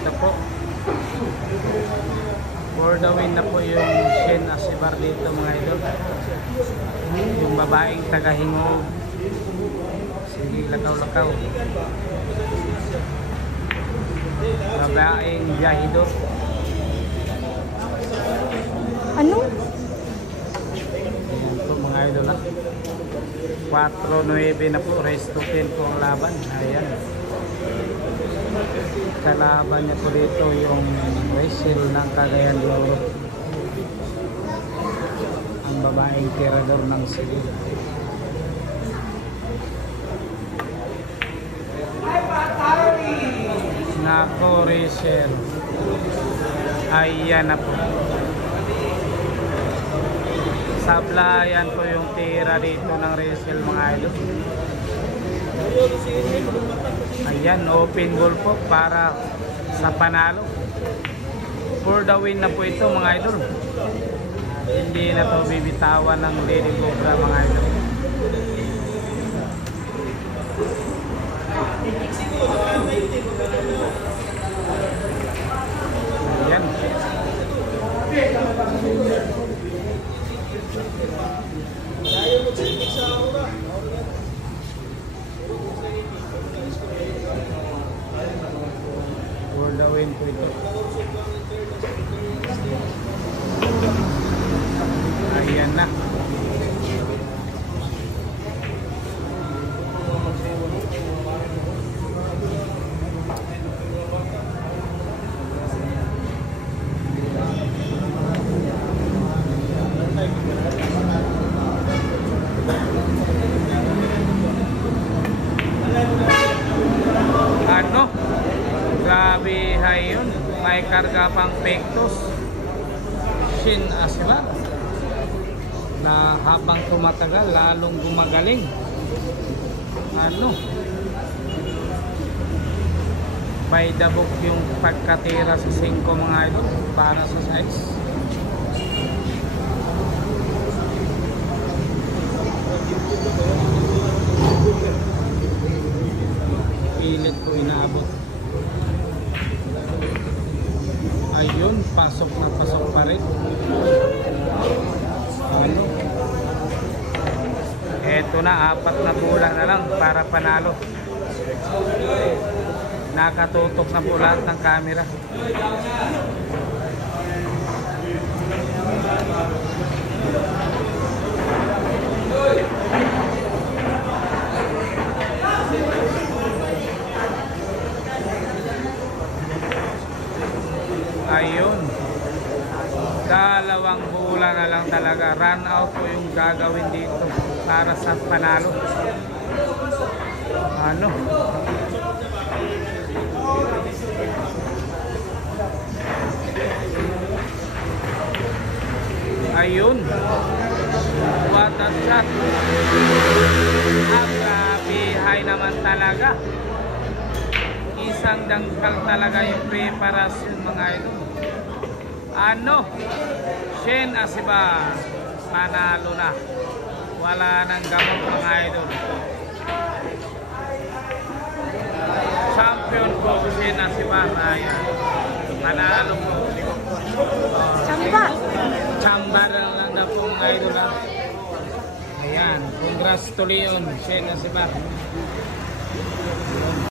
Ito po. For the win na po yung Shen Asibar dito mga idol. Yung babaeng taga-Hingog. Sige, lakaw-lakaw. Babaeng biyahido. Ano? Ayan po mga idol ha. 4-9 na po. Race to 10 po ang laban. Ayan. Kalaban niya po dito yung Rachel ng Cagayan de Oro. Ang babaeng tirador ng Cebu. Nako Rachel. Ayan na po. Sablayan po yung tira dito ng Rachel mga idol. Ayan, open goal po para sa panalo. For the win na po ito mga idol. Hindi na to bibitawan ng Lady Cobra mga idol. Ayan. For the win po ito. Ayan na. Ano? Grabe hay yun. May karga pang pektos. Shen Asibar. Na habang tumatagal, lalong gumagaling. Ano? By the book yung pagkatira sa 5 mga idol para sa size. Pilit po inaabot. Ayun, pasok na pasok pa rin. Ano? Eto na, 4 na bola na lang para panalo. Nakatutok na po lahat ng camera. Ayun. 2 bola na lang talaga. Run out po yung gagawin dito para sa panalo. Ano? Ayun. What a shot. Ang grabe. High naman talaga. Isang dangkal talaga yung preparasyon mga idol. Ano? Shen Asibar. Panalo na. Wala nang gamot mga idol. Champion po Shen Asibar. Ayan. Panalo po. Chamba. Chamba na lang na po mga idol. Ayan. Congrats to Leon. Shen Asibar.